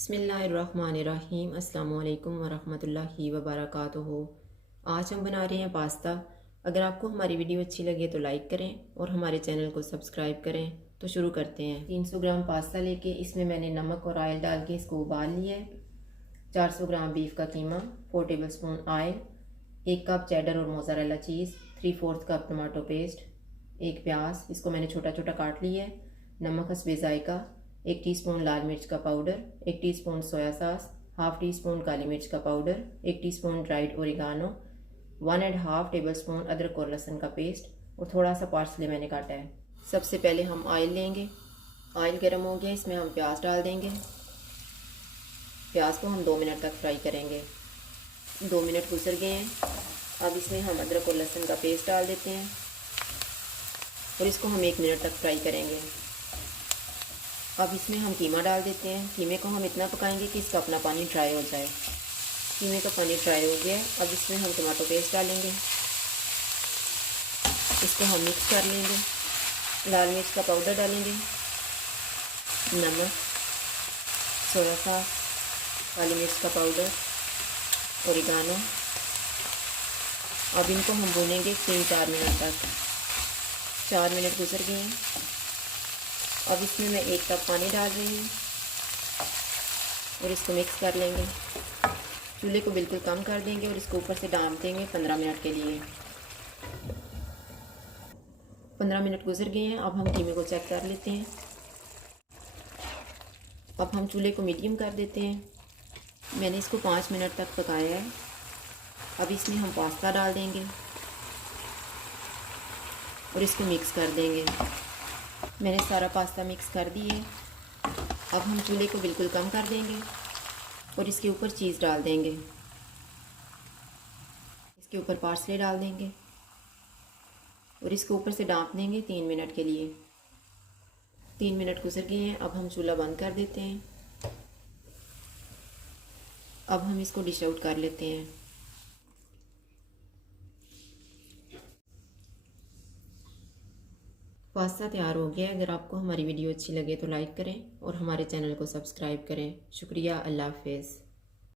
बिस्मिल्लाहिर्रहमानिर्रहीम। अस्सलाम वालेकुम वरहमतुल्लाहि वबरकातुहू। आज हम बना रहे हैं पास्ता। अगर आपको हमारी वीडियो अच्छी लगे तो लाइक करें और हमारे चैनल को सब्सक्राइब करें। तो शुरू करते हैं। 300 ग्राम पास्ता लेके इसमें मैंने नमक और ऑयल डाल के इसको उबाल लिया है। 400 ग्राम बीफ का कीमा, 4 टेबलस्पून ऑयल, 1 कप चेडर और mozzarella cheese, 3/4 cup tomato paste, 1 प्याज, इसको मैंने छोटा छोटा काट लिया है, नमक हस्बे जायका, 1 टीस्पून लाल मिर्च का powder, 1 teaspoon soya sauce, half teaspoon काली मिर्च का powder, 1 teaspoon dried oregano, 1.5 tablespoon अदरक और लहसुन का पेस्ट और थोड़ा सा पार्सले मैंने काटा है। सबसे पहले हम ऑयल लेंगे। ऑयल गर्म हो गया, इसमें हम प्याज डाल देंगे। प्याज को हम 2 मिनट तक फ्राई करेंगे। 2 मिनट गुजर गए हैं। अब इसमें हम अदरक और लहसुन का पेस्ट डाल देते हैं और इसको हम 1 मिनट तक फ्राई करेंगे। अब इसमें हम कीमा डाल देते हैं। कीमे को हम इतना पकाएंगे कि इसका अपना पानी ड्राई हो जाए। कीमे का पानी ड्राई हो गया। अब इसमें हम टमाटो पेस्ट डालेंगे, इसको हम मिक्स कर लेंगे। लाल मिर्च का पाउडर डालेंगे, नमक, सोया सॉस, काली मिर्च का पाउडर, ओरिगानो। अब इनको हम भूनेंगे 3-4 मिनट तक। 4 मिनट गुजर गए हैं। अब इसमें मैं 1 कप पानी डाल रही हूँ और इसको मिक्स कर लेंगे। चूल्हे को बिल्कुल कम कर देंगे और इसको ऊपर से ढाँप देंगे 15 मिनट के लिए। 15 मिनट गुजर गए हैं। अब हम कीमे को चेक कर लेते हैं। अब हम चूल्हे को मीडियम कर देते हैं। मैंने इसको 5 मिनट तक पकाया है। अब इसमें हम पास्ता डाल देंगे और इसको मिक्स कर देंगे। मैंने सारा पास्ता मिक्स कर दिए। अब हम चूल्हे को बिल्कुल कम कर देंगे और इसके ऊपर चीज़ डाल देंगे। इसके ऊपर पार्सले डाल देंगे और इसके ऊपर से ढाँप देंगे 3 मिनट के लिए। 3 मिनट गुजर गए हैं। अब हम चूल्हा बंद कर देते हैं। अब हम इसको डिश आउट कर लेते हैं। पास्ता तैयार हो गया है। अगर आपको हमारी वीडियो अच्छी लगे तो लाइक करें और हमारे चैनल को सब्सक्राइब करें। शुक्रिया। अल्लाह हाफ़िज़।